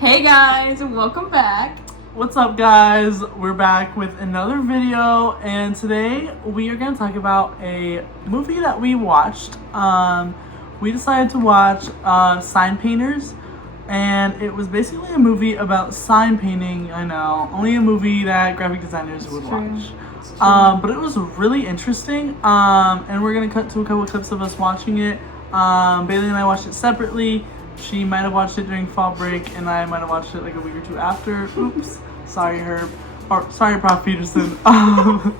Hey guys, welcome back. What's up, guys? We're back with another video, and today we are going to talk about a movie that we watched. We decided to watch Sign Painters, and it was basically a movie about sign painting. I know, only a movie that graphic designers would watch. But it was really interesting, and we're going to cut to a couple of clips of us watching it. Bailey and I watched it separately. She might have watched it during fall break, and I might have watched it like a week or two after. Oops. Sorry, Herb. Or, sorry, Prof. Peterson. But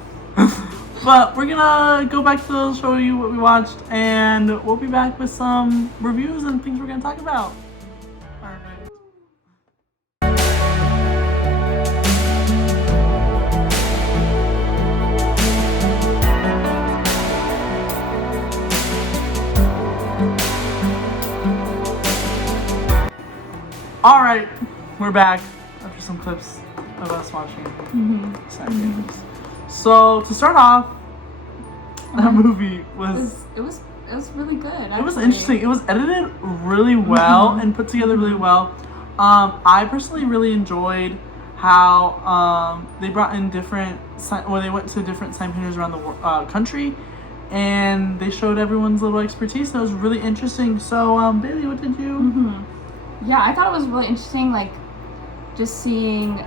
we're gonna go back to show you what we watched, and we'll be back with some reviews and things we're gonna talk about. Perfect. Alright, we're back after some clips of us watching Sign Painters. So, to start off, that movie was... It was really good, actually. It was interesting. It was edited really well and put together really well. I personally really enjoyed how they brought in different... they went to different sign painters around the country, and they showed everyone's little expertise. That was really interesting. So, Bailey, what did you... Yeah, I thought it was really interesting, like, just seeing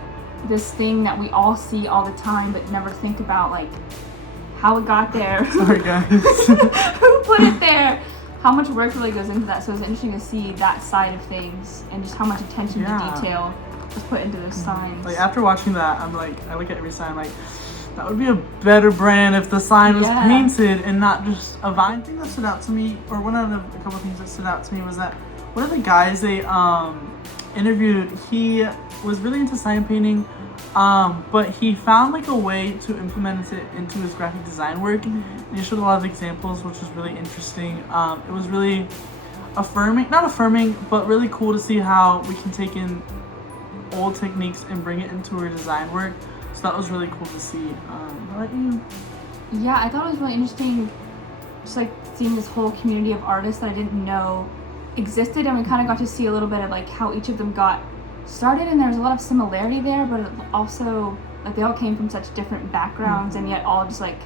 this thing that we all see all the time but never think about, like, how it got there. Sorry, guys. Who put it there? How much work really goes into that. So it's interesting to see that side of things and just how much attention to detail was put into those signs. Like, after watching that, I'm like, I look at every sign like, that would be a better brand if the sign was painted and not just a vine. Thing that stood out to me, or one of a couple things that stood out to me, was that one of the guys they interviewed, he was really into sign painting, but he found like a way to implement it into his graphic design work. And he showed a lot of examples, which was really interesting. It was really not affirming, but really cool to see how we can take in old techniques and bring it into our design work. So that was really cool to see. How about you? Yeah, I thought it was really interesting, just like seeing this whole community of artists that I didn't know existed, and we kind of got to see a little bit of like how each of them got started, and there was a lot of similarity there, but also like they all came from such different backgrounds and yet all just like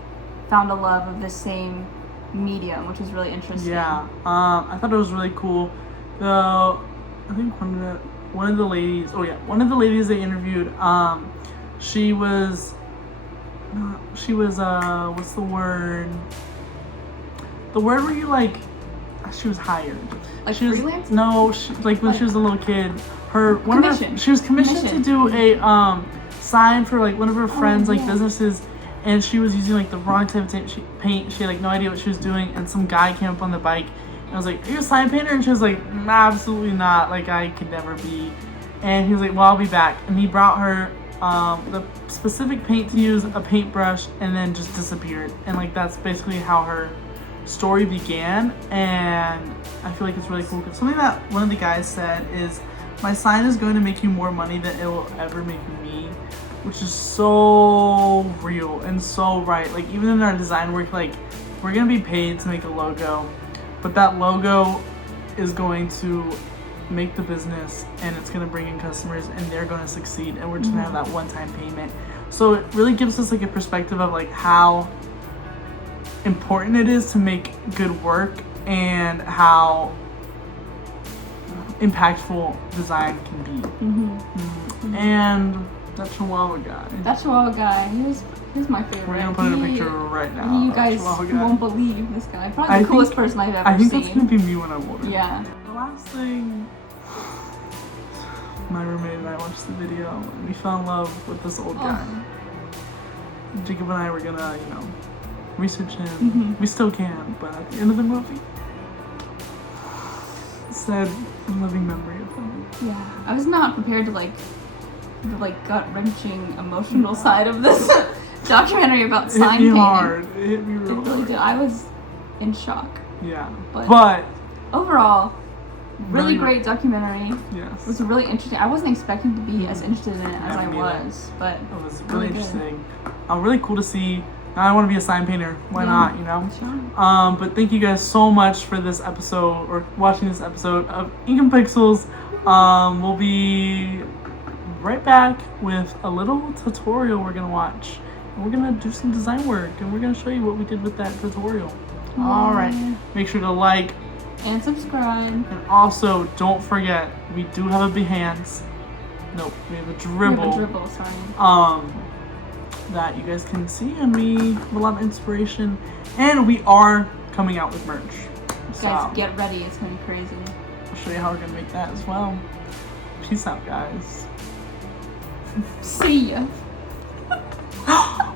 found a love of the same medium, which was really interesting. I thought it was really cool. I think one of the ladies they interviewed, she was what's the word where you like, she was hired. Like she was, freelance? No, like when she was a little kid, she was commissioned to do a sign for like one of her friends' like businesses, and she was using like the wrong type of paint. She had like no idea what she was doing, and some guy came up on the bike and I was like, "Are you a sign painter?" And she was like, "Absolutely not. Like, I could never be." And he was like, "Well, I'll be back." And he brought her the specific paint to use, a paintbrush, and then just disappeared. And like that's basically how her story began, and I feel like it's really cool because something that one of the guys said is, "My sign is going to make you more money than it will ever make me," which is so real and so right. Like, even in our design work, like, we're gonna be paid to make a logo, but that logo is going to make the business, and it's gonna bring in customers, and they're gonna succeed, and we're just gonna have that one-time payment. So it really gives us like a perspective of like how important it is to make good work and how impactful design can be. And that Chihuahua guy. He's my favorite. We're gonna put in a picture right now. You guys won't believe this guy. Probably the coolest person I've ever seen. I think that's gonna be me when I'm older. Yeah. The last thing, my roommate and I watched the video, and we fell in love with this old guy. Jacob and I were gonna, research him. We still can, but at the end of the movie, it said living memory of him. Yeah, I was not prepared to the gut-wrenching emotional side of this documentary about sign painting. It hit me real hard. It really did. I was in shock. Yeah, but overall, really great documentary. Yes, it was really interesting. I wasn't expecting to be as interested in it as I was, but it was really interesting. Really cool to see Now I want to be a sign painter. Why not, you know? Sure. But thank you guys so much for this episode, or watching this episode of Ink and Pixels. We'll be right back with a little tutorial we're going to watch. And we're going to do some design work, and we're going to show you what we did with that tutorial. All right. Make sure to like and subscribe. And also, don't forget, we do have a Behance. Nope, we have a Dribble. We have a Dribble, sorry. That you guys can see, and we have a lot of inspiration. And we are coming out with merch. So, guys, get ready. It's going to be crazy. I'll show you how we're going to make that as well. Peace out, guys. See ya.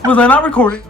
Was I not recording?